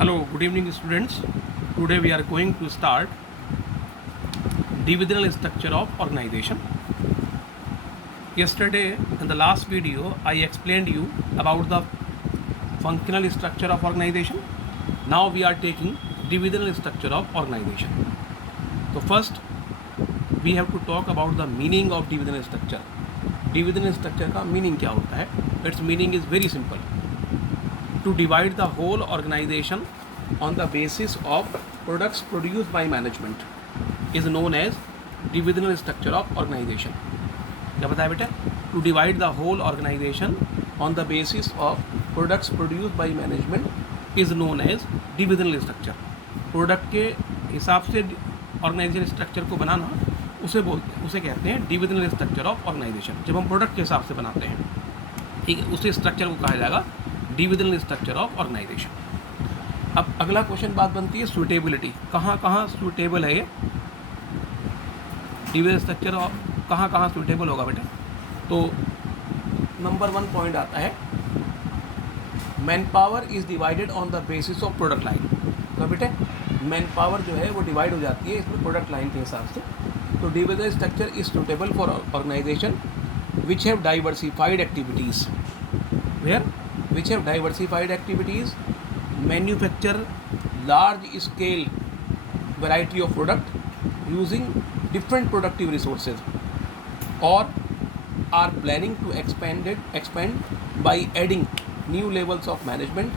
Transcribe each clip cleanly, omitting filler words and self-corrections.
Hello, good evening students. Today we are going to start divisional structure of organization. Yesterday in the last video I explained you about the functional structure of organization. Now we are taking divisional structure of organization. So first we have to talk about the meaning of divisional structure. Divisional structure का meaning क्या होता है? Its meaning is very simple. To divide the whole organization on the basis of products produced by management is known as divisional structure of organization. क्या बताया बेटा? To divide the whole organization on the basis of products produced by management is known as divisional structure. Product के हिसाब से organisation structure को बनाना उसे कहते हैं डिविजनल स्ट्रक्चर ऑफ ऑर्गेनाइजेशन. जब हम प्रोडक्ट के हिसाब से बनाते हैं, ठीक है, उसी स्ट्रक्चर को कहा जाएगा डिविजनल स्ट्रक्चर ऑफ ऑर्गेनाइजेशन. अब अगला क्वेश्चन बात बनती है सूटेबिलिटी. कहाँ कहाँ सूटेबल है ये डिविजनल स्ट्रक्चर, कहाँ कहाँ सूटेबल होगा बेटा? तो नंबर 1 पॉइंट आता है man power is divided on the basis of product line. तो बेटे मैन पावर जो है वो डिवाइड हो जाती है इसमें प्रोडक्ट लाइन के हिसाब से. तो divisional structure is suitable for organisation which have diversified activities which have diversified activities, manufacture large scale variety of product using different productive resources, or are planning to expand by adding new levels of management,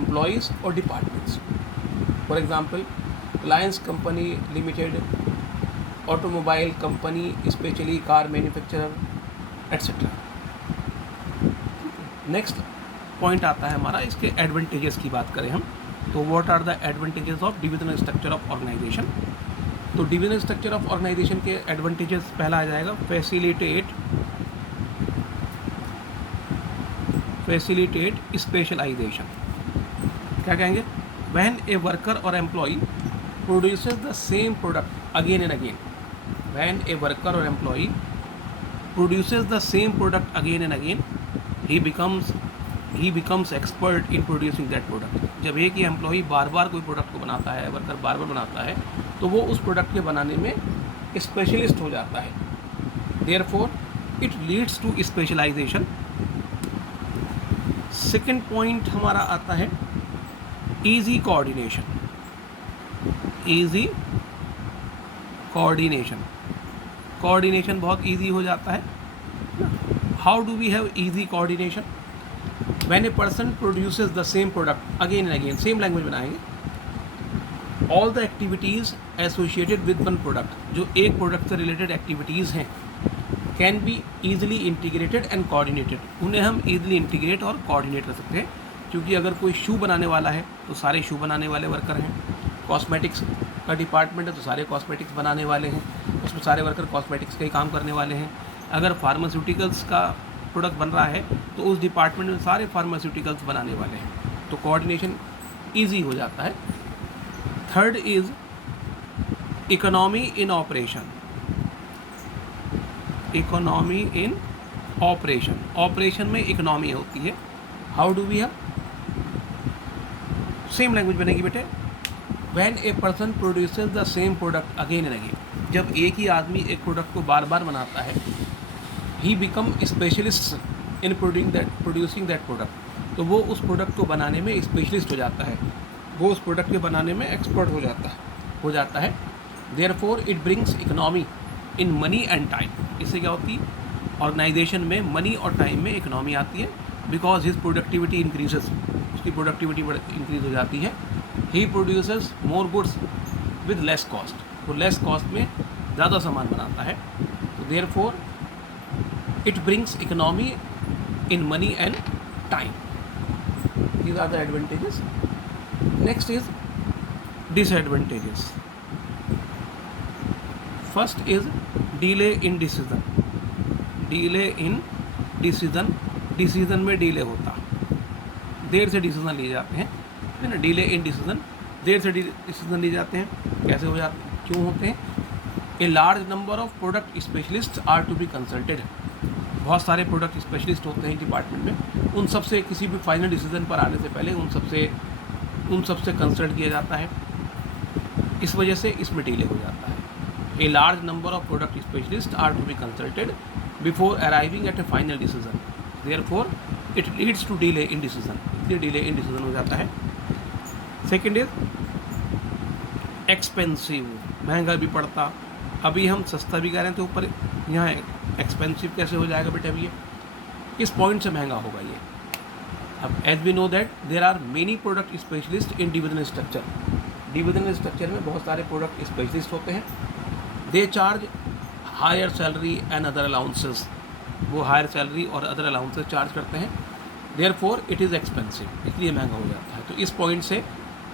employees or departments. For example, Reliance Company Limited, automobile company, especially car manufacturer, etc. Next point आता है हमारा इसके advantages की बात करें हम तो what are the advantages of divisional structure of organization. तो डिविजनल स्ट्रक्चर ऑफ ऑर्गेनाइजेशन के एडवांटेजेस पहला आ जाएगा फैसिलिटेट स्पेशलाइजेशन. क्या कहेंगे? When a worker or employ produces the same product again and again. When a worker or employ produces the same product again and again, he becomes expert in producing that product. जब एक ही employee बार बार कोई product को बनाता है, worker बार बार बनाता है, तो वो उस प्रोडक्ट के बनाने में स्पेशलिस्ट हो जाता है. Therefore, it leads to specialization. Second point हमारा आता है easy coordination. कोऑर्डिनेशन बहुत ईजी हो जाता है. How do we have easy coordination? When a person produces the same product again and again, same language बनाएंगे, all the activities associated with one product, जो एक प्रोडक्ट से रिलेटेड एक्टिविटीज़ हैं, can be easily integrated and coordinated. उन्हें हम easily integrate और coordinate कर सकते हैं. क्योंकि अगर कोई शू बनाने वाला है तो सारे शू बनाने वाले वर्कर हैं. कॉस्मेटिक्स का डिपार्टमेंट है तो सारे कॉस्मेटिक्स बनाने वाले हैं, उसमें सारे वर्कर कॉस्मेटिक्स का ही काम करने वाले हैं. अगर फार्मास्यूटिकल्स का प्रोडक्ट बन रहा है तो उस डिपार्टमेंट में सारे फार्मास्यूटिकल्स बनाने वाले हैं. तो कोऑर्डिनेशन ईजी हो जाता है. Third is economy in operation. Operation में इकोनॉमी होती है. How do we have? Same language बनेगी बेटे. When a person produces the same product again and again, जब एक ही आदमी एक प्रोडक्ट को बार बार बनाता है, he become specialist in producing that product. तो वो उस प्रोडक्ट को बनाने में स्पेशलिस्ट हो जाता है, वो उस प्रोडक्ट के बनाने में एक्सपर्ट हो जाता है. Therefore it brings economy in money and time. इससे क्या होती है? ऑर्गेनाइजेशन में मनी और टाइम में इकोनॉमी आती है. बिकॉज हिज प्रोडक्टिविटी इंक्रीजेस, उसकी प्रोडक्टिविटी इंक्रीज हो जाती है. He produces more goods with less cost, वो लेस कॉस्ट में ज़्यादा सामान बनाता है. तो therefore it brings economy in money and time. These are the advantages. Next is disadvantages. First is delay in decision. Decision में डिले होता, देर से डिसीजन लिए जाते हैं, है ना. डिले इन डिसीजन, देर से डिसीजन लिए जाते हैं. कैसे हो जाते हैं, क्यों होते हैं? A large number of product specialist are to be consulted. बहुत सारे प्रोडक्ट स्पेशलिस्ट होते हैं डिपार्टमेंट में, उन सब से किसी भी फाइनल डिसीजन पर आने से पहले उन सब से उन सब से कंसल्ट किया जाता है, इस वजह से इसमें डिले हो जाता है। A large number of product specialist are to be consulted before arriving at a final decision, therefore it leads to delay in decision, इसलिए डिले इन डिसीजन हो जाता है। सेकेंड इज एक्सपेंसिव, महंगा भी पड़ता। अभी हम सस्ता भी कह रहे हैं तो ऊपर यहाँ एक्सपेंसिव कैसे हो जाएगा बेटा? भैया किस पॉइंट से महंगा होगा ये? अब as we know that there are many product specialist in divisional structure, divisional structure में बहुत सारे प्रोडक्ट स्पेशलिस्ट होते हैं। They charge higher salary and other allowances, वो हायर सैलरी और अदर अलाउंसेस चार्ज करते हैं, देयरफॉर इट इज़ एक्सपेंसिव, इसलिए महंगा हो जाता है। तो इस पॉइंट से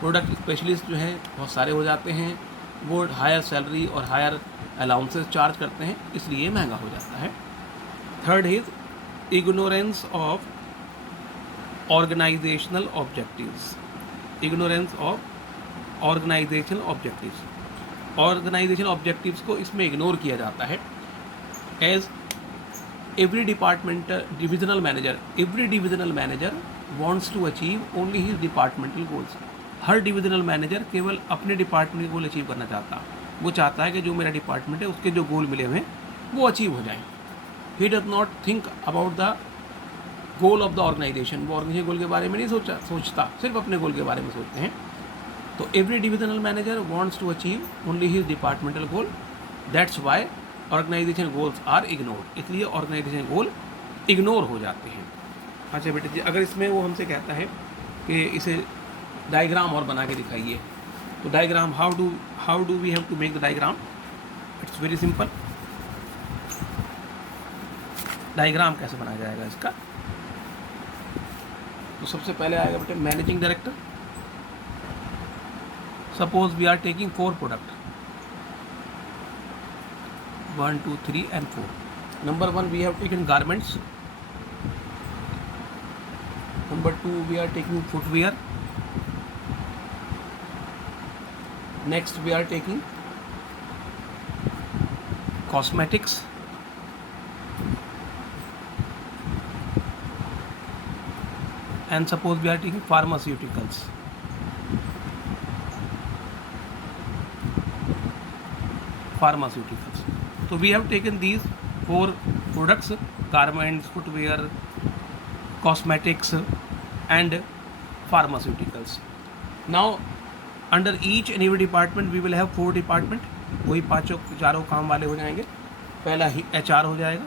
प्रोडक्ट स्पेशलिस्ट जो हैं बहुत सारे हो जाते हैं, वो हायर सैलरी और हायर अलाउंसेस चार्ज करते हैं, इसलिए महंगा हो जाता है। Third is ignorance of organisational objectives, ignorance of organisational objectives, organisational objectives को इसमें इग्नोर किया जाता है। As every divisional manager wants to achieve only his departmental goals, हर डिविजनल मैनेजर केवल अपने डिपार्टमेंट के गोल अचीव करना चाहता, वो चाहता है कि जो मेरा डिपार्टमेंट है उसके जो गोल मिले हुए हैं वो अचीव हो जाएं। He does not think about the goal of the organisation, वो ऑर्गेनाइजेशन गोल के बारे में नहीं सोचता, सिर्फ अपने गोल के बारे में सोचते हैं। तो every divisional manager wants to achieve only his departmental goal, that's why organisation goals are ignored, इसलिए ऑर्गेनाइजेशन गोल इग्नोर हो जाते हैं। अच्छा बेटे जी, अगर इसमें वो हमसे कहता है कि इसे डायग्राम और बना के दिखाइए, तो diagram how do we have to make the diagram? It's very simple. Diagram कैसे बनाया जाएगा इसका? तो सबसे पहले आएगा बेटे managing director. Suppose we are taking 4 product, 1 2 3 and 4. Number 1 we have taken garments. Number 2 we are taking footwear. Next we are taking cosmetics. And suppose we are taking pharmaceuticals. So we have taken these 4 products: garments, footwear, cosmetics and pharmaceuticals. Now under each and every department we will have 4 department, वही चारों काम वाले हो जाएंगे। पहला ही HR हो जाएगा,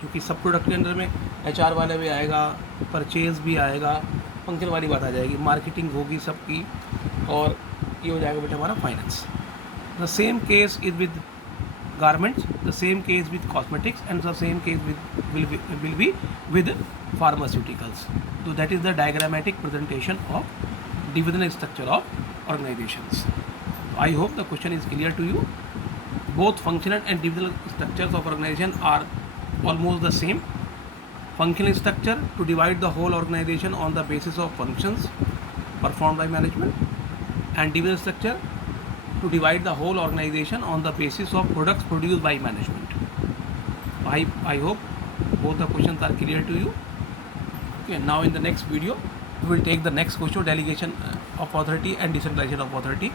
क्योंकि सब प्रोडक्ट के अंदर में HR वाला भी आएगा, परचेज भी आएगा, फंक्शन वाली बात आ जाएगी, मार्केटिंग होगी सबकी, और ये हो जाएगा बेटा हमारा finance. The same case is with garments, the same case with cosmetics, and the same case will be with pharmaceuticals. So that is the diagrammatic presentation of divisional structure of organizations. I hope the question is clear to you. Both functional and divisional structures of organization are almost the same. Functional structure to divide the whole organization on the basis of functions performed by management, and divisional structure to divide the whole organization on the basis of products produced by management. I hope both the questions are clear to you. Okay, now in the next video we will take the next question, delegation of authority and decentralization of authority.